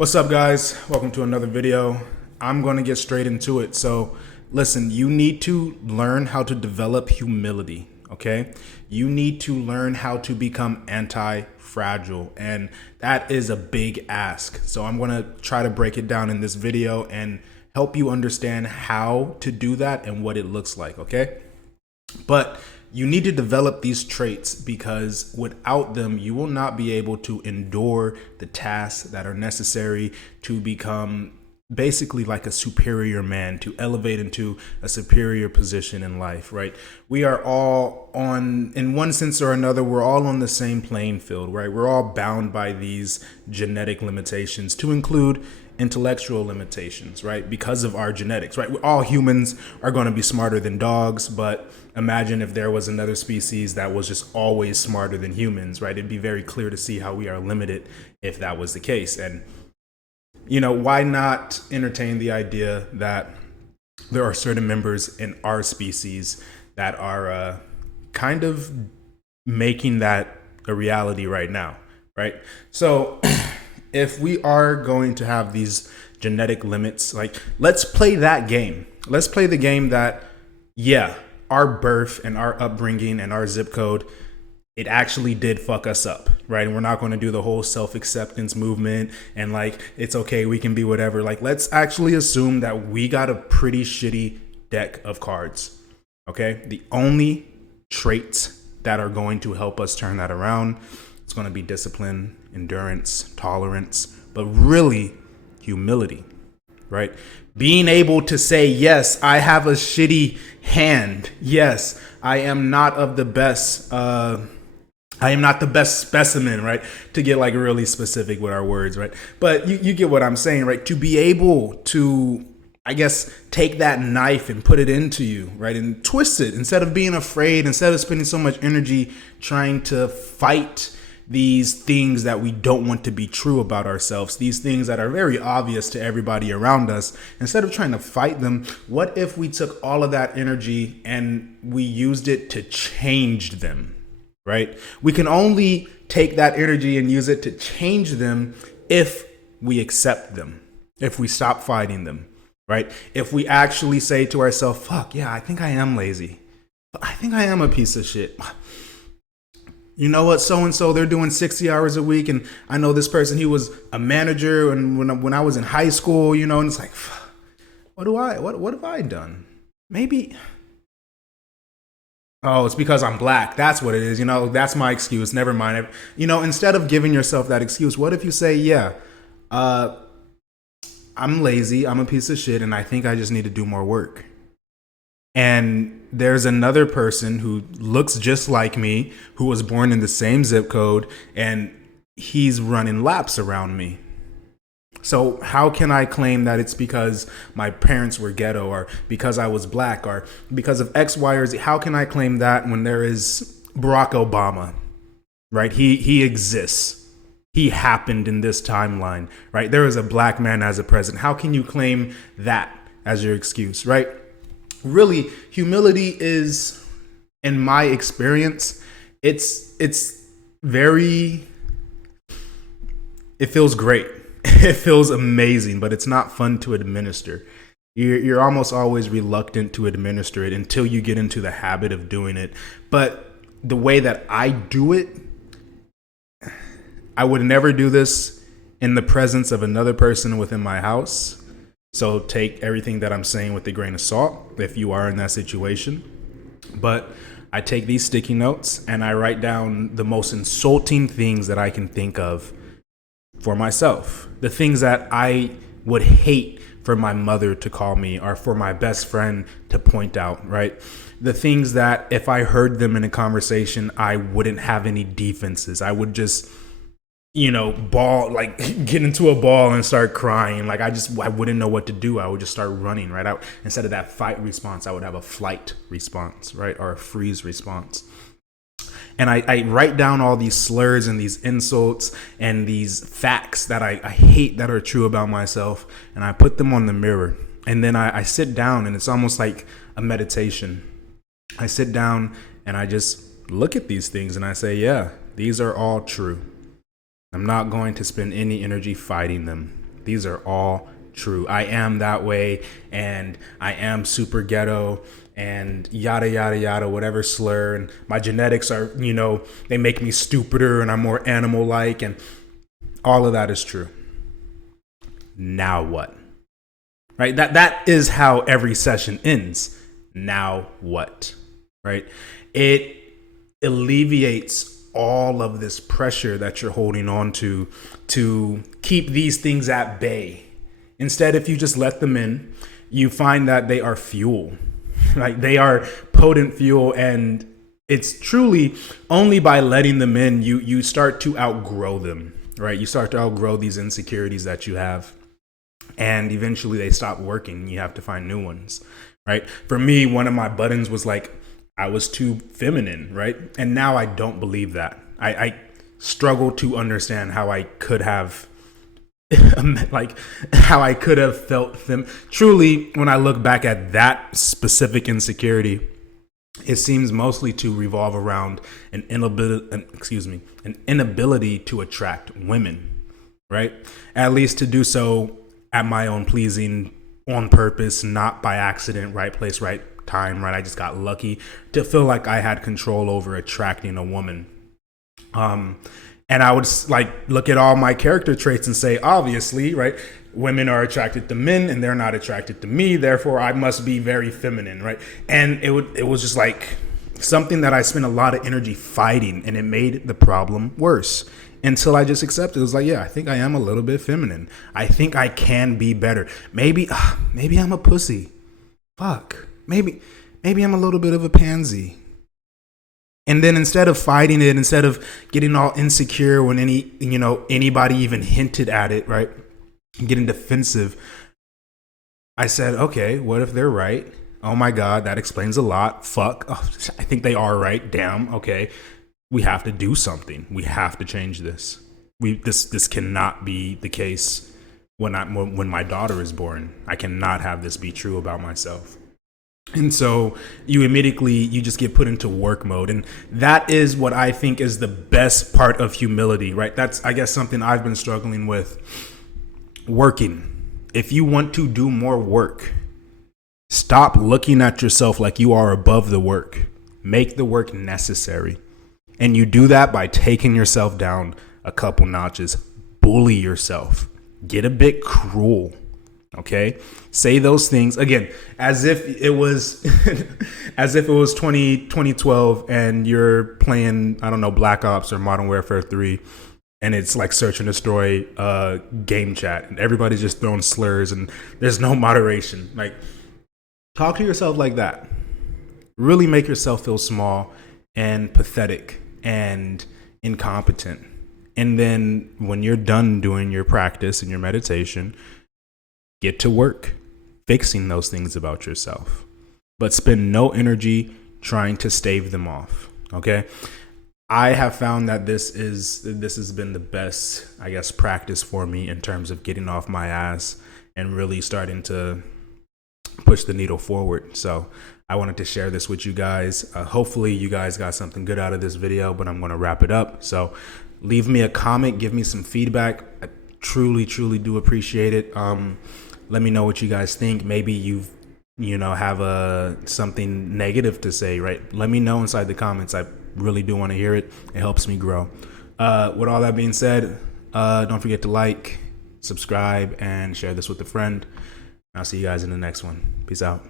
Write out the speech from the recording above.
What's up, guys? Welcome to another video. I'm going to get straight into it. So listen, you need to learn how to develop humility, okay? You need to learn how to become anti-fragile, and that is a big ask. So I'm going to try to break it down in this video and help you understand how to do that and what it looks like, okay? But you need to develop these traits because without them, you will not be able to endure the tasks that are necessary to become basically like a superior man, to elevate into a superior position in life, right? We are all on, in one sense or another, we're all on the same playing field, right? We're all bound by these genetic limitations, to include intellectual limitations, right? Because of our genetics, right? All humans are going to be smarter than dogs, but imagine if there was another species that was just always smarter than humans, right? It'd be very clear to see how we are limited if that was the case. And, you know, why not entertain the idea that there are certain members in our species that are kind of making that a reality right now, right? So if we are going to have these genetic limits, like, let's play that game. Let's play the game that, yeah, our birth and our upbringing and our zip code, it actually did fuck us up, right? And we're not going to do the whole self-acceptance movement and like, it's okay, we can be whatever. Like, let's actually assume that we got a pretty shitty deck of cards, okay? The only traits that are going to help us turn that around, it's going to be discipline, endurance, tolerance, but really humility, right? Being able to say, yes, I have a shitty hand. Yes, I am not of the best. I am not the best specimen, right? To get like really specific with our words, right? But you get what I'm saying, right? To be able to, I guess, take that knife and put it into you, right? And twist it instead of being afraid, instead of spending so much energy trying to fight these things that we don't want to be true about ourselves, these things that are very obvious to everybody around us. Instead of trying to fight them, what if we took all of that energy and we used it to change them, right? We can only take that energy and use it to change them if we accept them, if we stop fighting them, right? If we actually say to ourselves, fuck, yeah, I think I am lazy. I think I am a piece of shit. You know what, so-and-so, they're doing 60 hours a week. And I know this person, he was a manager and when I was in high school, you know, and it's like, what have I done? Maybe, oh, it's because I'm black. That's what it is. You know, that's my excuse. Never mind. You know, instead of giving yourself that excuse, what if you say, yeah, I'm lazy, I'm a piece of shit, and I think I just need to do more work. And there's another person who looks just like me, who was born in the same zip code, and he's running laps around me. So how can I claim that it's because my parents were ghetto or because I was black or because of X, Y, or Z? How can I claim that when there is Barack Obama, right? He exists. He happened in this timeline, right? There is a black man as a president. How can you claim that as your excuse, right? Really, humility is, in my experience, it's very, it feels great. It feels amazing, but it's not fun to administer. You're almost always reluctant to administer it until you get into the habit of doing it. But the way that I do it, I would never do this in the presence of another person within my house. So take everything that I'm saying with a grain of salt if you are in that situation. But I take these sticky notes and I write down the most insulting things that I can think of for myself. The things that I would hate for my mother to call me or for my best friend to point out, right? The things that if I heard them in a conversation, I wouldn't have any defenses. I would just, you know, like get into a ball and start crying. Like I wouldn't know what to do. I would just start running, right? Instead of that fight response, I would have a flight response, right? Or a freeze response. And I write down all these slurs and these insults and these facts that I hate that are true about myself. And I put them on the mirror. And then I sit down and it's almost like a meditation. I sit down and I just look at these things and I say, yeah, these are all true. I'm not going to spend any energy fighting them. These are all true. I am that way, and I am super ghetto, and yada yada yada, whatever slur, and my genetics are, they make me stupider and I'm more animal like, and all of that is true. Now what? Right? That is how every session ends. Now what? Right? It alleviates all of this pressure that you're holding on to keep these things at bay. Instead, if you just let them in, you find that they are fuel. Like, they are potent fuel, and it's truly only by letting them in you start to outgrow them, right? You start to outgrow these insecurities that you have, and eventually they stop working. You have to find new ones, right? For me, one of my buttons was like, I was too feminine, right? And now I don't believe that. I struggle to understand how I could have like how I could have felt truly, when I look back at that specific insecurity, it seems mostly to revolve around an inability to attract women, right? At least to do so at my own pleasing, on purpose, not by accident, right place, right time, right? I just got lucky to feel like I had control over attracting a woman. And I would like look at all my character traits and say, obviously, right, women are attracted to men and they're not attracted to me. Therefore, I must be very feminine, right? And it was just like something that I spent a lot of energy fighting, and it made the problem worse until I just accepted. It was like, yeah, I think I am a little bit feminine. I think I can be better. Maybe I'm a pussy. Fuck. Maybe I'm a little bit of a pansy. And then instead of fighting it, instead of getting all insecure when anybody even hinted at it, right, getting defensive, I said, okay, what if they're right? Oh my God, that explains a lot. Fuck, I think they are right. Damn, okay, we have to do something. We have to change this. This cannot be the case when my daughter is born. I cannot have this be true about myself. And so you just get put into work mode. And that is what I think is the best part of humility, right? That's, I guess, something I've been struggling with. Working. If you want to do more work, stop looking at yourself like you are above the work. Make the work necessary. And you do that by taking yourself down a couple notches. Bully yourself. Get a bit cruel. Okay, say those things again as if it was 2012 and you're playing, I don't know, Black Ops or Modern Warfare 3, and it's like search and destroy game chat, and everybody's just throwing slurs and there's no moderation. Like, talk to yourself like that. Really make yourself feel small and pathetic and incompetent. And then when you're done doing your practice and your meditation, get to work fixing those things about yourself, but spend no energy trying to stave them off. Okay. I have found that this has been the best, I guess, practice for me in terms of getting off my ass and really starting to push the needle forward. So I wanted to share this with you guys. Hopefully you guys got something good out of this video, but I'm going to wrap it up. So leave me a comment, give me some feedback. I truly do appreciate it. Let me know what you guys think. Maybe you have something negative to say, right? Let me know inside the comments. I really do want to hear it. It helps me grow. With all that being said, don't forget to like, subscribe, and share this with a friend. I'll see you guys in the next one. Peace out.